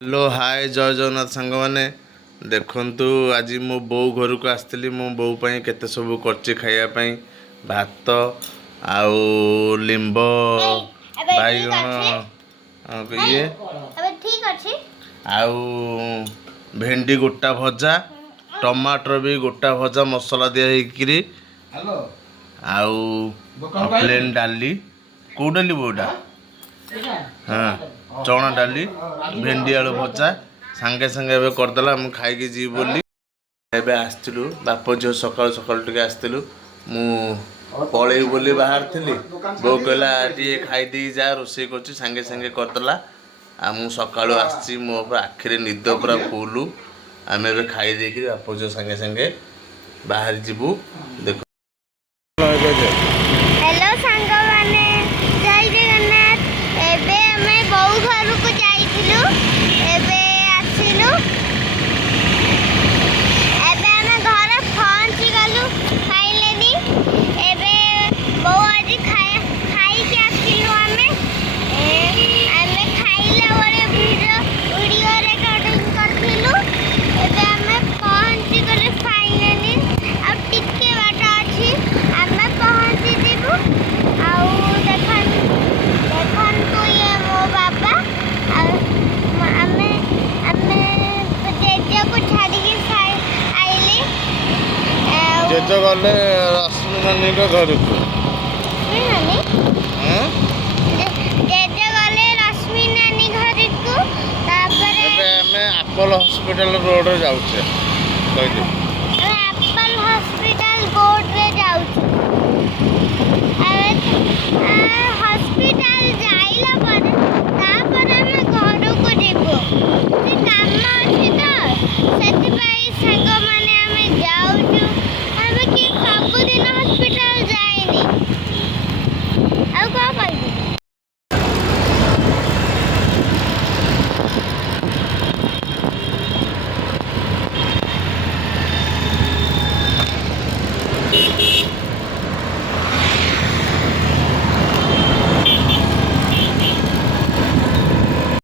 hello hi जय जगन्नाथ सांग मैंने देखु आज मो बो घर को आसती मो बो केते सब कर खायापाई भात आउ लिंब बैगण ये आउ भेंडी गोटा भजा टमाटर भी गोटा भजा मसला दिया आउ प्लेन डाली कौ डाली बोटा हाँ चना डाली भेंडी आलू भजा सांगे सांगे एवं करदेला मुझे खाई जी बोली एवं आसलु बाप झील सका सका टे आसलु मु पलैबी बोली बाहर थी बो कहला टे खाईदे जा रोसे कर सांगे सांगे करदेला आ मु सका आसी मो आखिरे निद पूरा फुल आम ए खाई देकी बाप झील सांगे सांगे बाहर जीवु देख हेलो सांग माने जय जगन्नाथ एबे हमें बहु घर को जाइथिलु एबे आसिलु एबे हमें घर पहुंची गलु खाइलेनी एबे बहु आज खाई के आसिलु हमें खाइला वाले वीडियो रिकॉर्डिंग करथिलु एबे हमें पहुंची गलु फाइनली अब टिके बाटा अछि हमें पहुंची दिबु आउ देखन तो ये मो बाबा जेजे को छाड़ी आइले जेजे गले रश्मि नानी घर को जेजे गले रश्मि नानी घर को तापर हमें एप्पल हॉस्पिटल रोड रे जाउछे कहली एप्पल हॉस्पिटल रोड रे जाउछे हॉस्पिटल जाइला पर तापर हम घर को जेबो से काम अछि तो सेति पई संग माने हम जाउछु हम कि सब दिन हॉस्पिटल जाइनी आ का कहबी